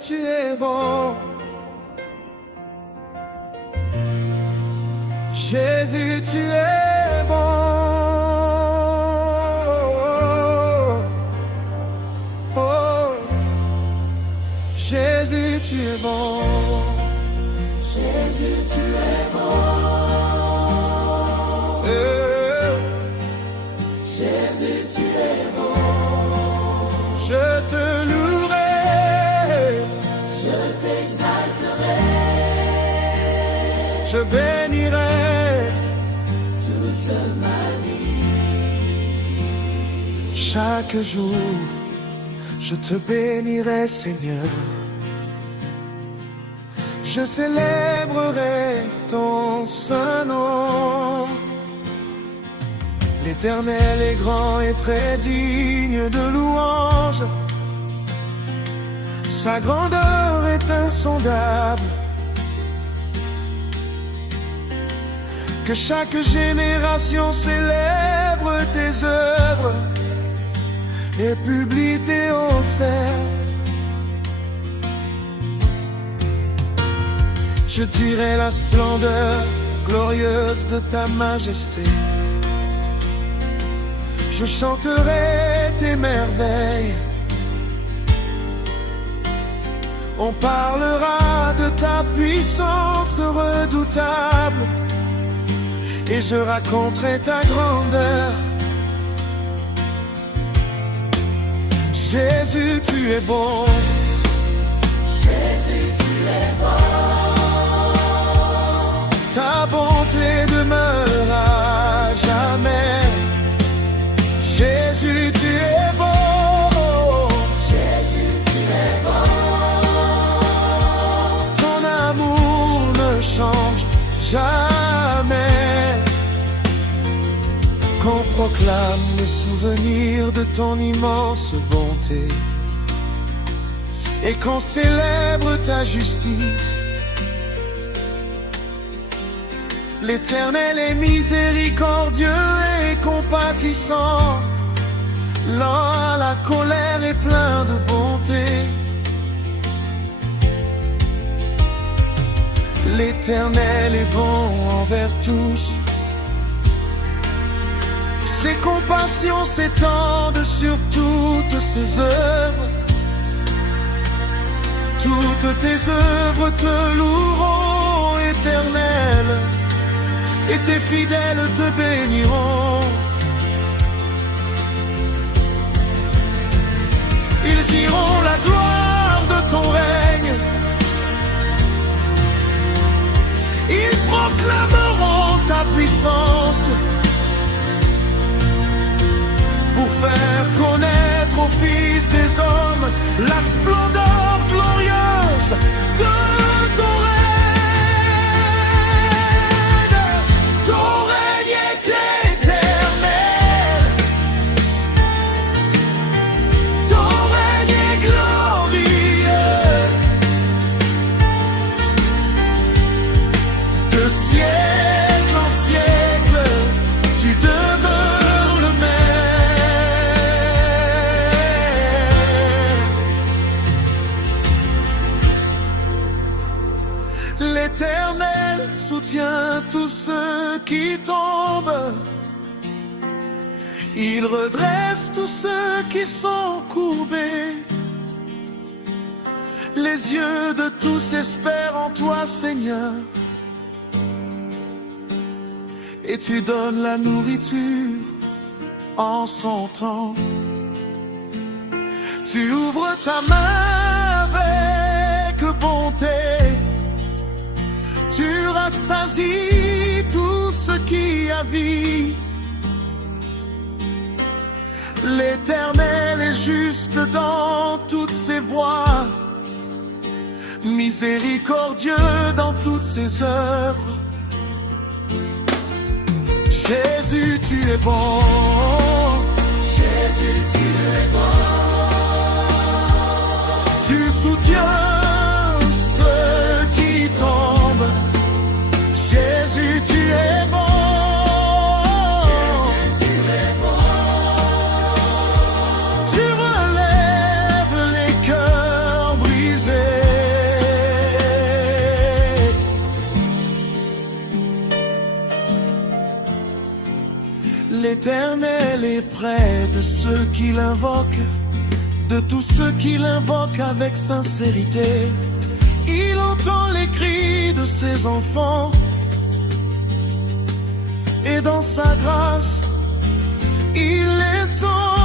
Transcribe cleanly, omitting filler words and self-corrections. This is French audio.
tu es bon. Jésus, tu es bon. Oh, Jésus, tu es bon. Jésus, tu es bon. Jésus, tu es bon. Je te louerai. Je t'exalterai. Je bénirai toute ma vie. chaque jour. Je te bénirai, Seigneur. Je célébrerai ton saint nom. L'Éternel est grand et très digne de louange. Sa grandeur est insondable. Que chaque génération célèbre tes œuvres et publie tes hauts faits. Je dirai la splendeur glorieuse de ta majesté. Je chanterai tes merveilles. On parlera de ta puissance redoutable. Et je raconterai ta grandeur. Jésus, tu es bon. Jésus, tu es bon. Ta bonté demeure à jamais. Jésus, tu es bon. Jésus, tu es bon. Ton amour ne change jamais. Qu'on proclame le souvenir de ton immense bonté et qu'on célèbre ta justice. L'Éternel est miséricordieux et compatissant, lent à la colère et plein de bonté. L'Éternel est bon envers tous. Ses compassions s'étendent sur toutes ses œuvres. Toutes tes œuvres te loueront, Éternel, et tes fidèles te béniront. Ils diront la gloire de ton règne. Ils proclameront ta puissance pour faire connaître aux fils des hommes la splendeur glorieuse de ton règne. Ton règne est éternel. Ton règne est glorieux. De siècle en siècle, tu demeures le même. L'Éternel soutient tous ceux qui tombent. Il redresse tous ceux qui sont courbés. Les yeux de tous espèrent en toi, Seigneur. Et tu donnes la nourriture en son temps. Tu ouvres ta main avec bonté. Tu rassasies tout ce qui a vie. L'Éternel est juste dans toutes ses voies, miséricordieux dans toutes ses œuvres. Jésus, tu es bon. Jésus, tu es bon. Tu soutiens ceux qui tombent. Jésus, tu es bon. Jésus, tu es bon. Tu relèves les cœurs brisés. L'Éternel est près de ceux qui l'invoquent, de tous ceux qui l'invoquent avec sincérité. Il entend les cris de ses enfants, et dans sa grâce, il les sauve.